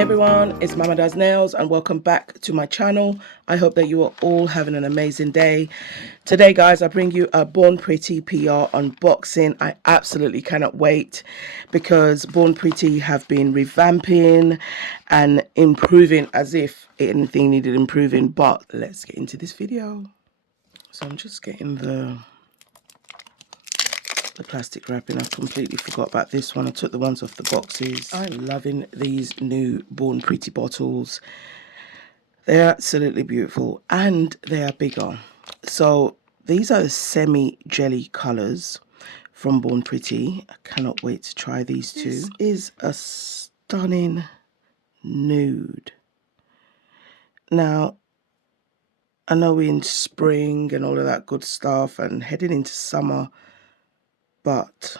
Hey everyone, it's Mama Does Nails and welcome back to my channel. I hope that you are all having an amazing day. Today guys, I bring you a Born Pretty PR unboxing. I absolutely cannot wait because Born Pretty have been revamping and improving as if anything needed improving. But let's get into this video. So I'm just getting the plastic wrapping. I completely forgot about this one. I took the ones off the boxes. I'm loving these new Born Pretty bottles. They're absolutely beautiful and they are bigger. So these are the semi-jelly colors from Born Pretty. I cannot wait to try these two. This is a stunning nude. Now, I know we're in spring and all of that good stuff and heading into summer, but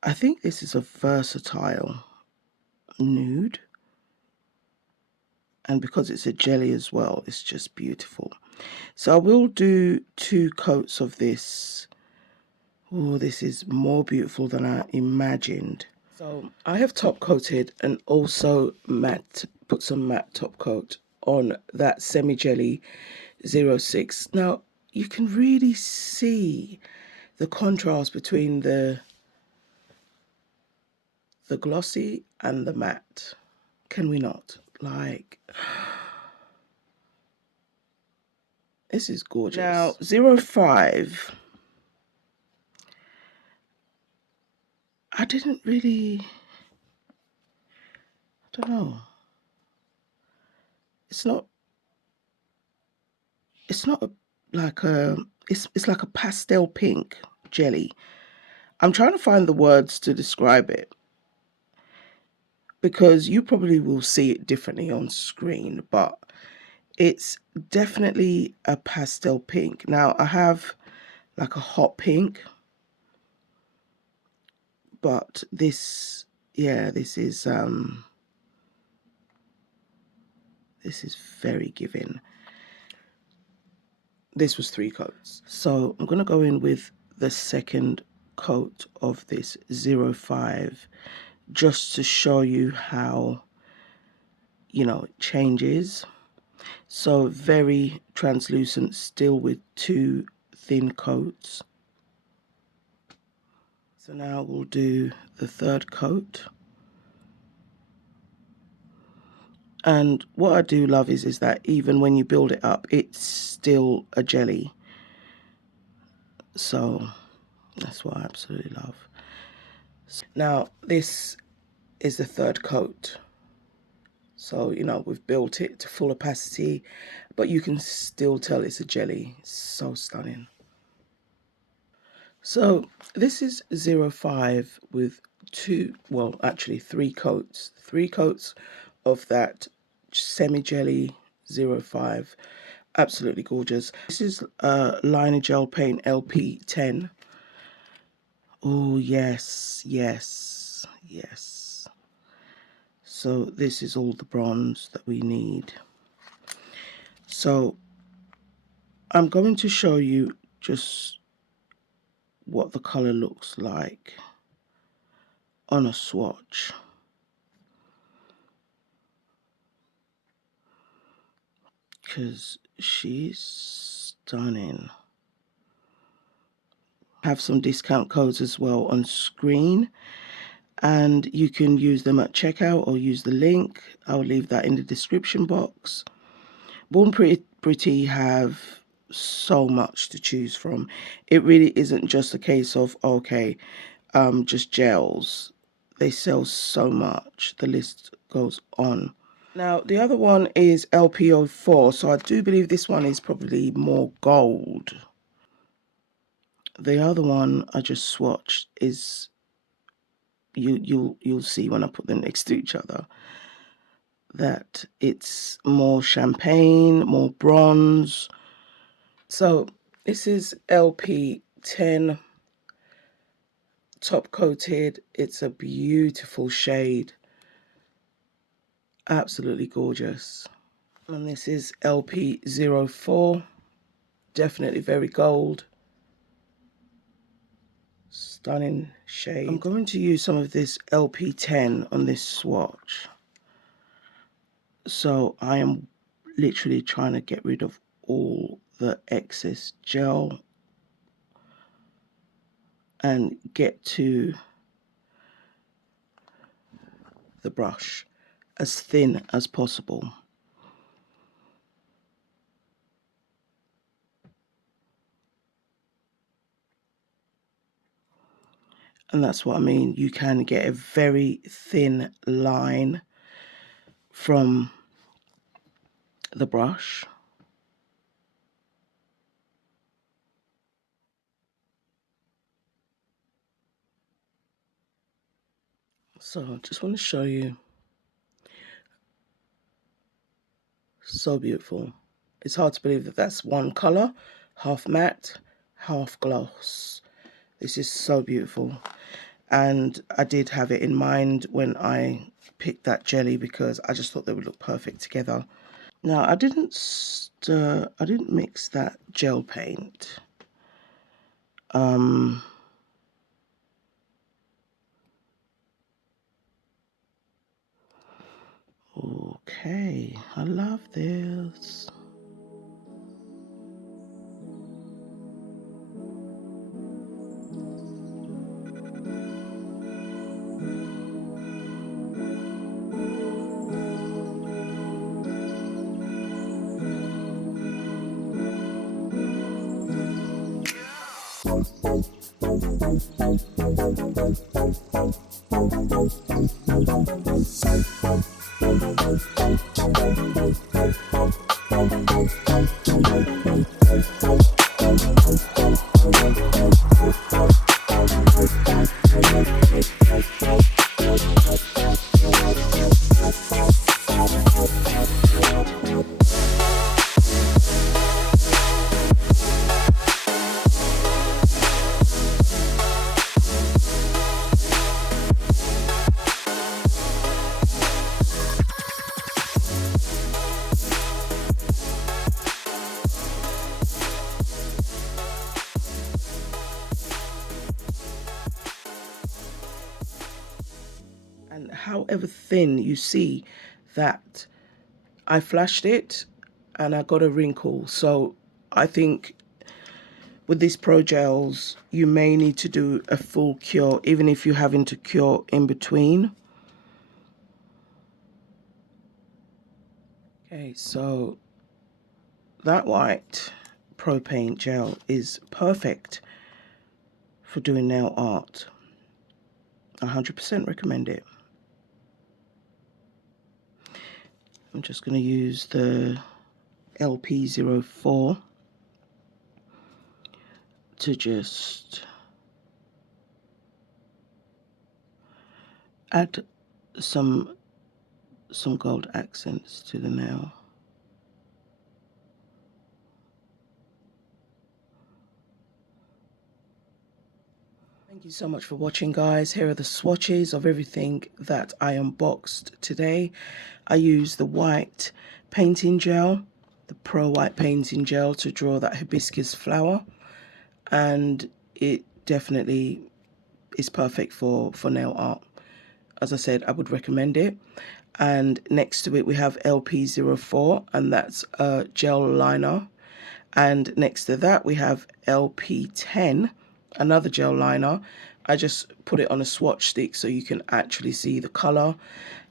I think this is a versatile nude, and because it's a jelly as well, it's just beautiful. So I will do 2 coats of this. Oh, this is more beautiful than I imagined. So I have top coated and also put some matte top coat on that semi jelly 06. Now you can really see the contrast between the glossy and the matte. Can we not? Like, this is gorgeous. Now 05, I didn't really, I don't know, it's not like a, it's like a pastel pink jelly. I'm trying to find the words to describe it because you probably will see it differently on screen, but it's definitely a pastel pink. Now I have like a hot pink, but this, yeah, this is very giving. This was 3 coats. So I'm going to go in with the second coat of this 05 just to show you how, you know, it changes. So very translucent, still with 2 thin coats. So now we'll do the third coat. And what I do love is that even when you build it up, it's still a jelly. So that's what I absolutely love. Now this is the third coat. So, you know, we've built it to full opacity, but you can still tell it's a jelly. It's so stunning. So this is 05 with 2, well, actually 3 coats. 3 coats of that semi-jelly 05. Absolutely gorgeous. This is liner gel paint LP10. Oh, yes, yes, yes. So this is all the bronze that we need. So I'm going to show you just what the color looks like on a swatch. Because she's stunning. Have some discount codes as well on screen, and you can use them at checkout or use the link. I'll leave that in the description box. Born Pretty have so much to choose from. It really isn't just a case of, okay, just gels. They sell so much. The list goes on. Now, the other one is LP04, so I do believe this one is probably more gold. The other one I just swatched is, you'll see when I put them next to each other, that it's more champagne, more bronze. So this is LP10 top coated. It's a beautiful shade. Absolutely gorgeous. And this is LP04. Definitely very gold. Stunning shade. I'm going to use some of this LP10 on this swatch. So I am literally trying to get rid of all the excess gel and get to the brush as thin as possible. And that's what I mean. You can get a very thin line from the brush. So I just want to show you. So beautiful. It's hard to believe that that's one color, half matte, half gloss. This is so beautiful. And I did have it in mind when I picked that jelly because I just thought they would look perfect together. Now I didn't mix that gel paint. Okay, I love this. And however thin you see that I flashed it and I got a wrinkle. So I think with these pro gels, you may need to do a full cure, even if you're having to cure in between. Okay, so that white pro paint gel is perfect for doing nail art. 100% recommend it. I'm just going to use the LP04 to just add some gold accents to the nail. Thank you so much for watching, guys. Here are the swatches of everything that I unboxed today. I used the white painting gel, the Pro White painting gel, to draw that hibiscus flower, and it definitely is perfect for nail art. As I said, I would recommend it. And next to it we have LP04, and that's a gel liner. And next to that we have LP10, another gel liner. I just put it on a swatch stick so you can actually see the color,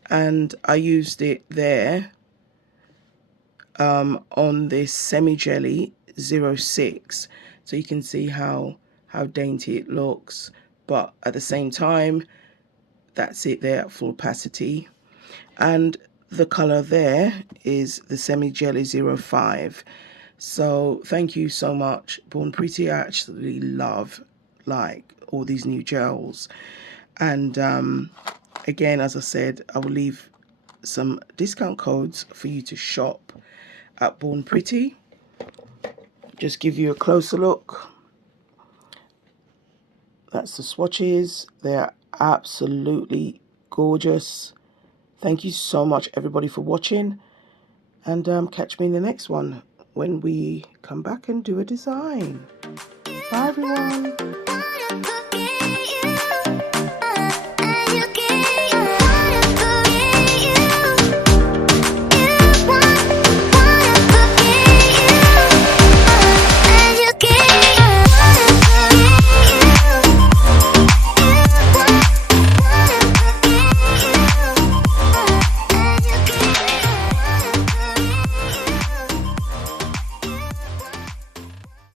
and I used it there on this semi jelly 06, so you can see how dainty it looks, but at the same time that's it there at full opacity. And the color there is the semi jelly 05. So thank you so much, Born Pretty. I actually love like all these new gels. And again, as I said, I will leave some discount codes for you to shop at Born Pretty. Just give you a closer look. That's the swatches. They're absolutely gorgeous. Thank you so much, everybody, for watching. And catch me in the next one when we come back and do a design. Bye, everyone.